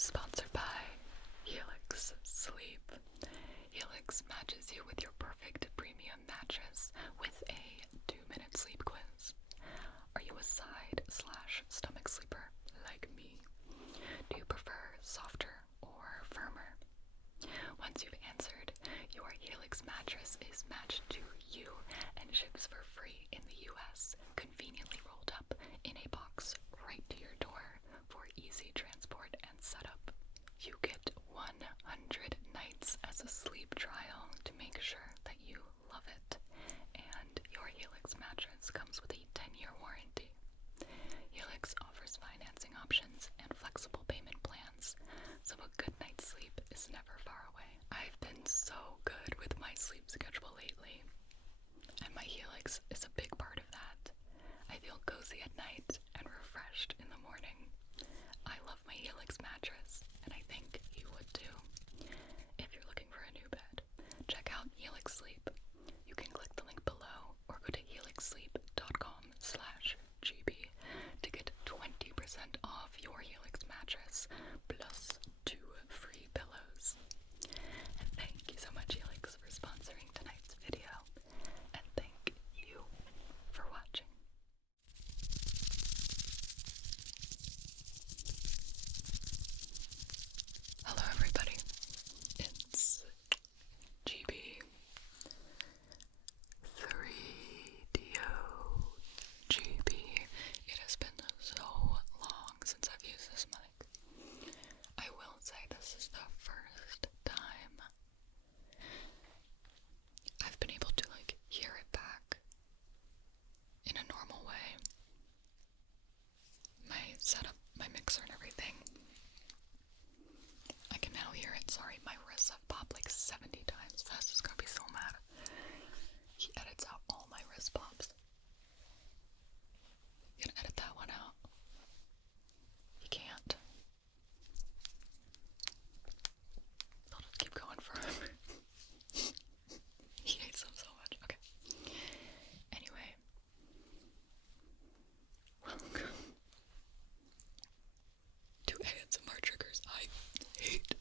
sponsored by Helix Sleep. Helix matches you with your perfect premium mattress with a 2-minute sleep quiz. Are you a side/stomach sleeper like me? Do you prefer softer or firmer? Once you've answered, your Helix mattress is matched to you and ships for free in the US, conveniently rolled up in a box right to your door for easy transport and setup. You get 100 nights as a sleep trial to make sure that you love it, and your Helix mattress comes with a 10-year warranty. Helix offers financing options and flexible payment plans, so a good night's sleep is never far away. I've been so good with my sleep schedule lately, and my Helix is a big part of that. I feel cozy at night and refreshed in the morning. I love my Helix mattress, and I think you would too. If you're looking for a new bed, check out Helix Sleep. You can click the link below or go to helixsleep.com/GB to get 20% off your Helix mattress plus 2 free pillows. And thank you so much, Helix, for sponsoring tonight's video. And thank you for watching. Hello everybody, it's GB 3DO GB. It has been so long since I've used this mic. I will say this is the first time I've been able to hear it back in a normal way. My setup, my mixer and everything, I can now hear it. Sorry, my wrists have popped 70 times. Fast is gonna be so mad. He edits out all my wrist pops. You can edit that one out. He can't. I'll just keep going forever. He hates them so much. Okay. Anyway. Welcome to ASMR triggers I hate.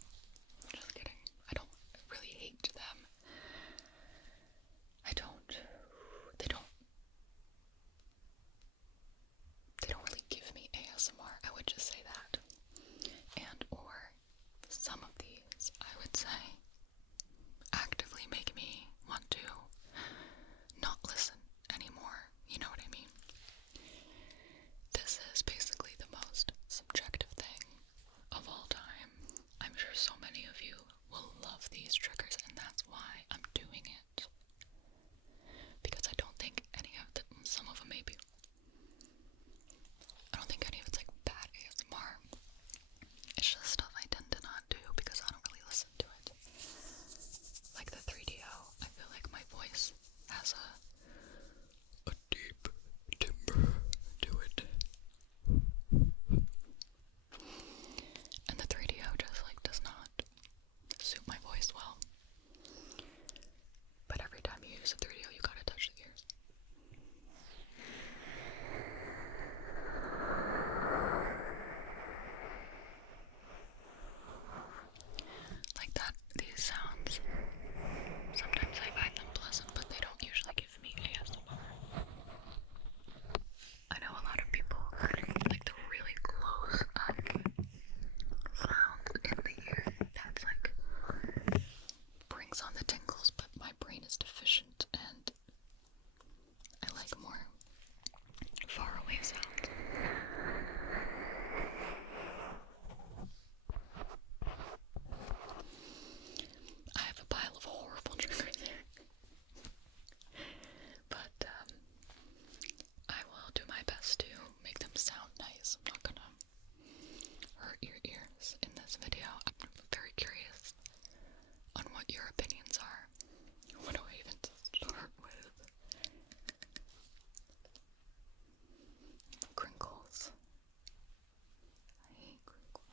Just kidding. I don't really hate them. They don't really give me ASMR, I would just say that. And or some of these, I would say, actively make me want to not listen anymore. You know what I mean? This is basically the most subjective thing of all time. I'm sure so many of you will love these triggers, and that's why I'm doing it. Because I don't think any of them, some of them maybe, I don't think any of it's bad ASMR. It's just stuff I tend to not do because I don't really listen to it. Like the 3DO, I feel like my voice has a deep timbre to it. And the 3DO just does not suit my voice well. But every time you use a 3DO, you gotta touch the ears. Like that, these sounds, sometimes I find them pleasant, but they don't usually give me ASMR. I know a lot of people like the really close up sounds in the ear. That's brings on the tingles, but my brain is deficient and I like more far away sounds. I have a pile of horrible triggers there. But I will do my best to make them sound nice. I'm not gonna hurt your ears in this video. I'm very curious on what your opinions are. What do I even start with? Crinkles. I hate crinkles.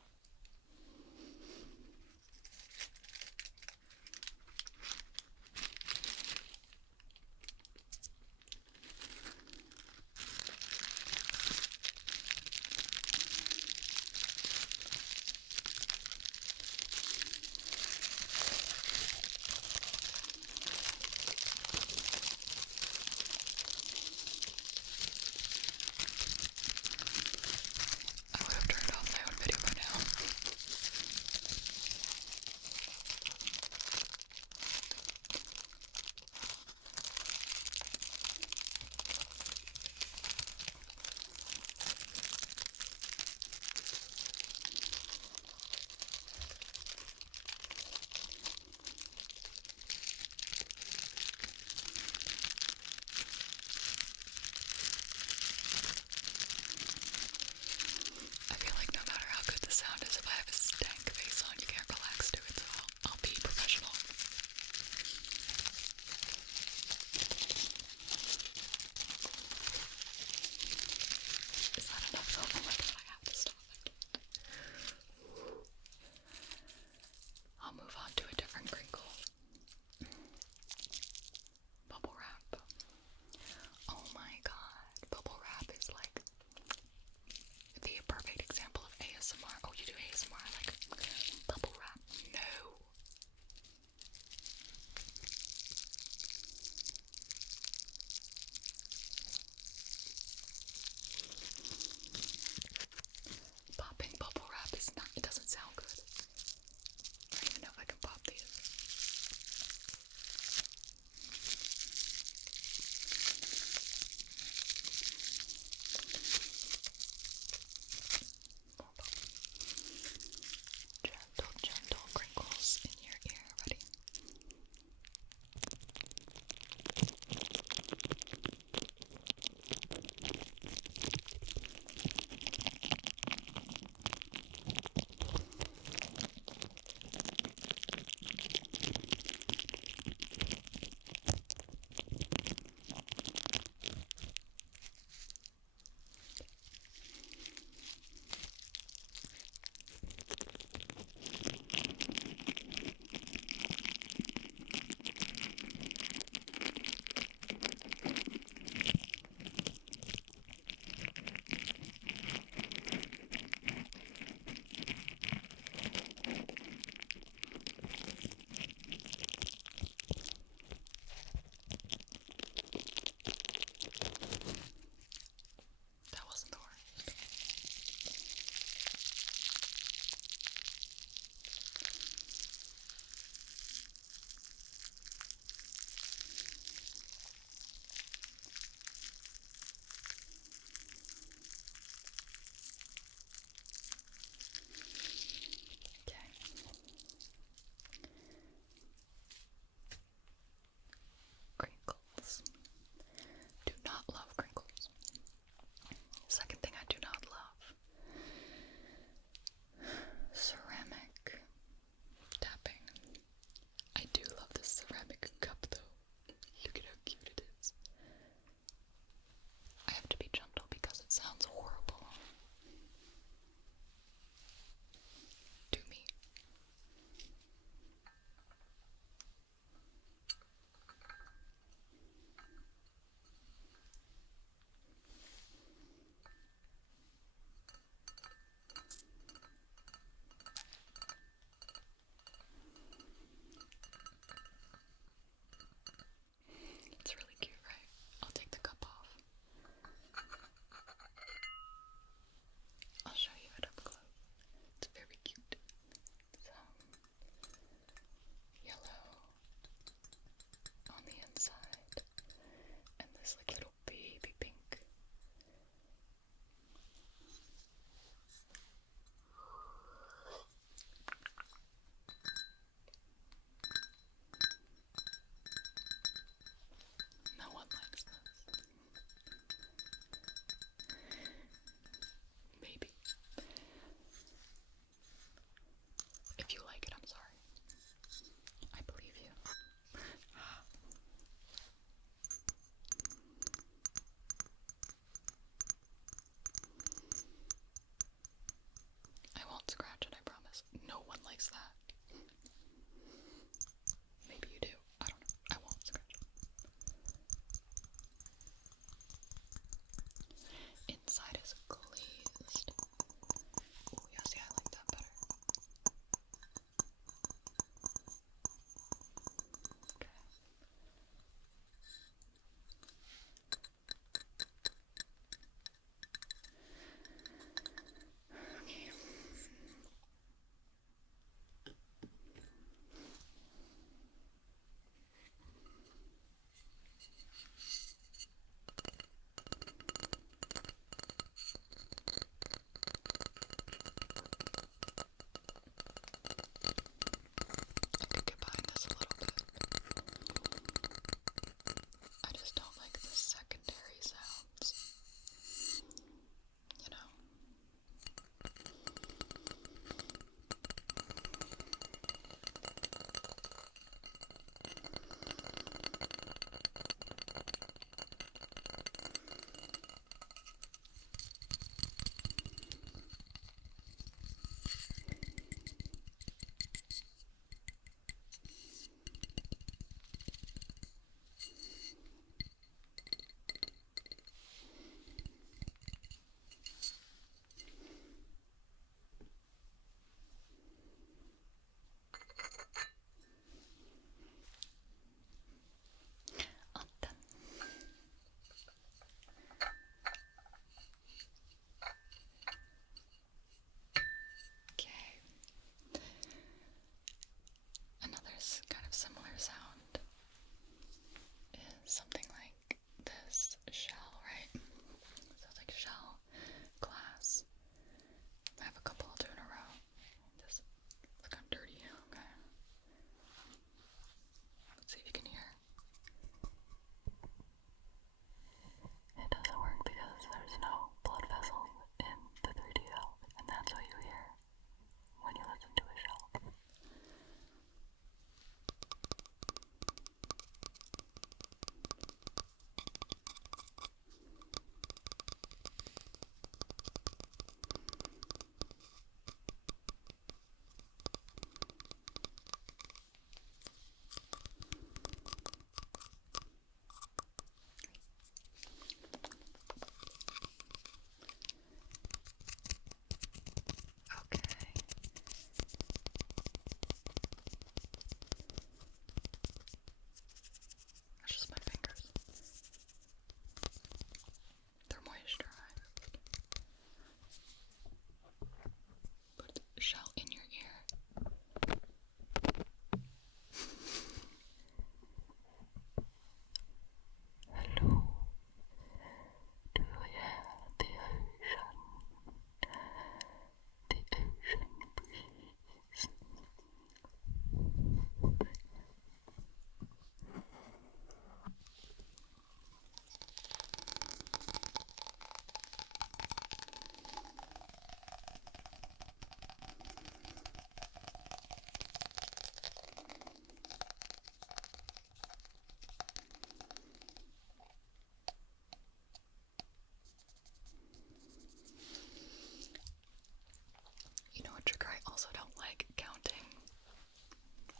also don't like counting.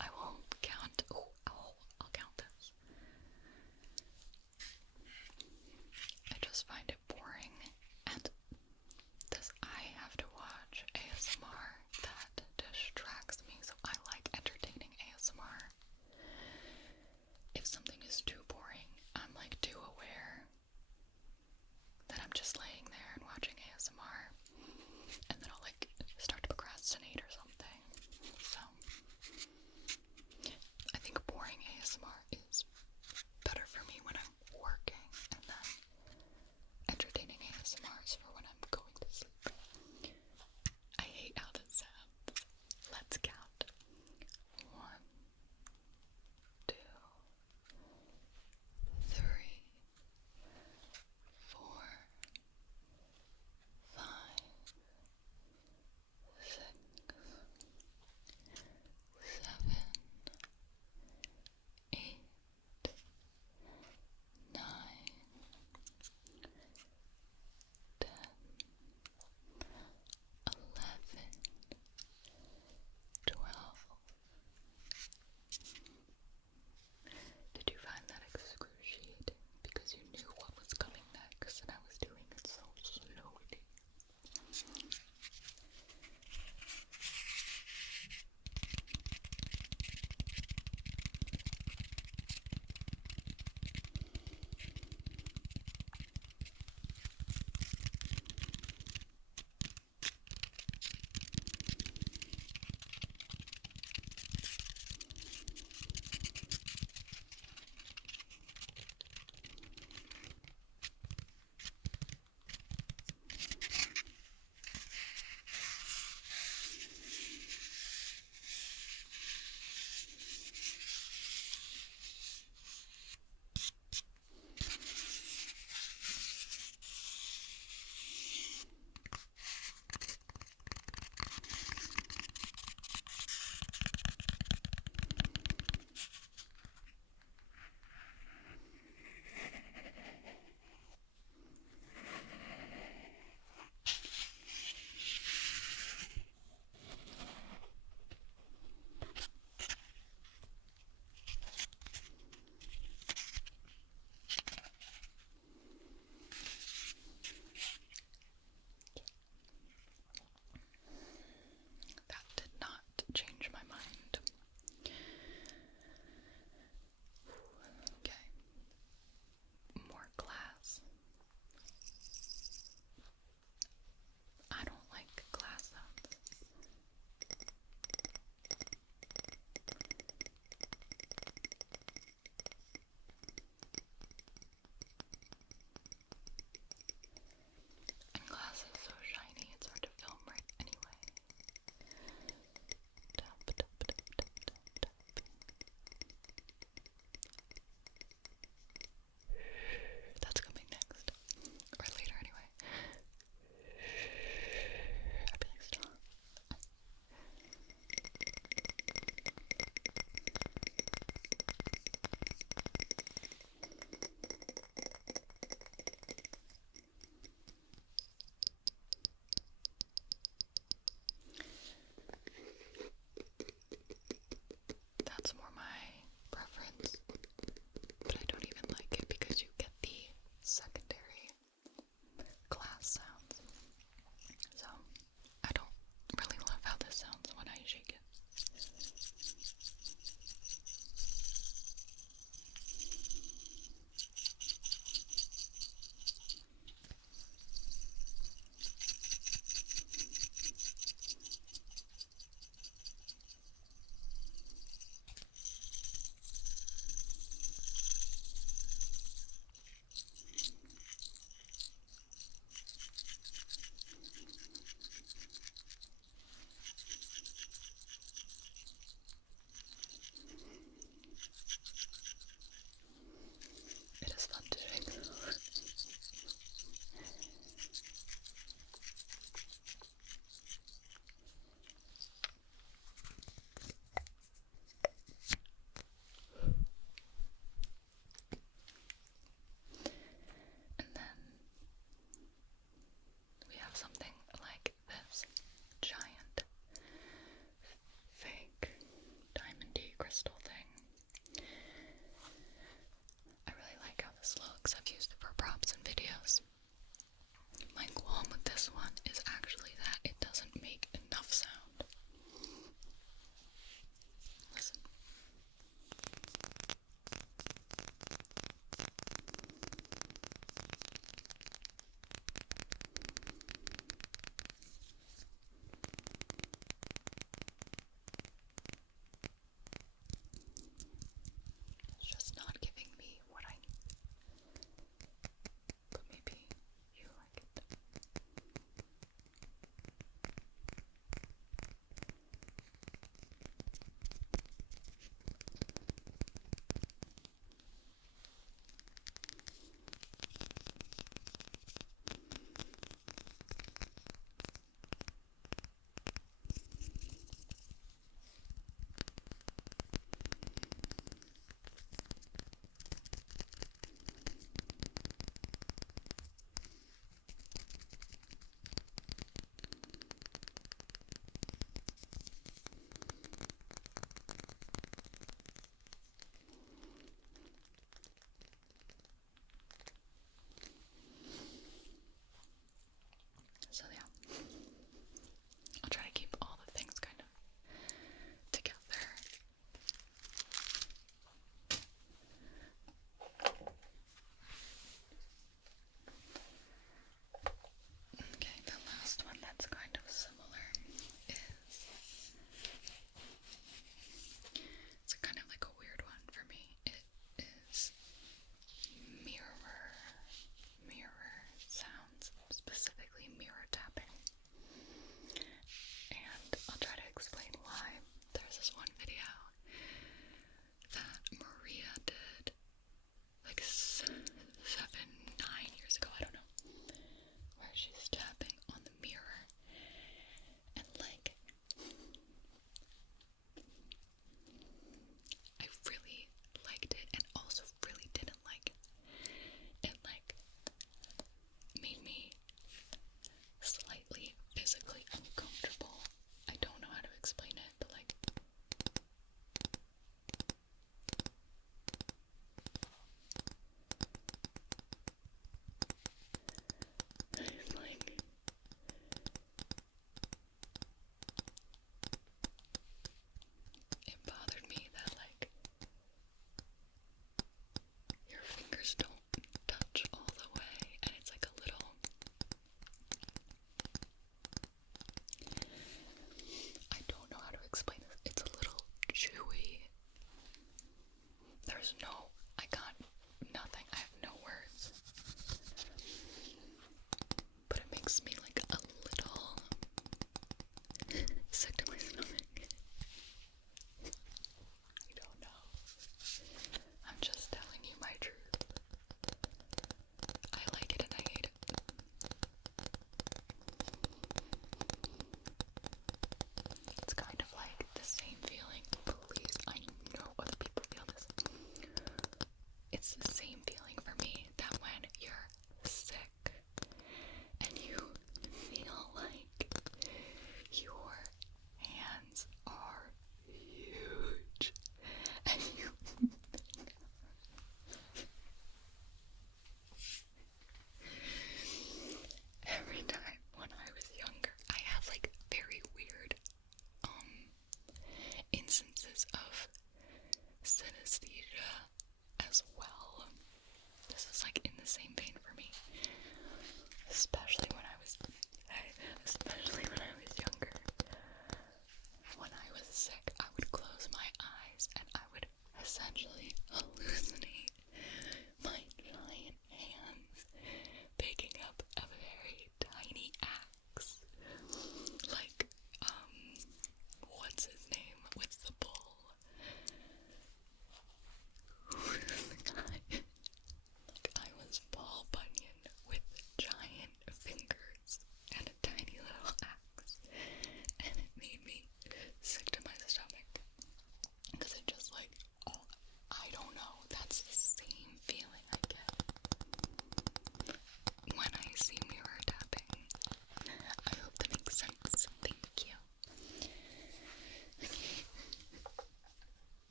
I won't count. Oh, I'll count this. I just find it boring, and I have to watch ASMR that distracts me, so I like entertaining ASMR. If something is too boring, I'm like too aware that I'm just laying there and watching ASMR, and then I'll like start to procrastinate or something.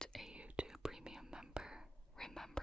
not a YouTube Premium member, remember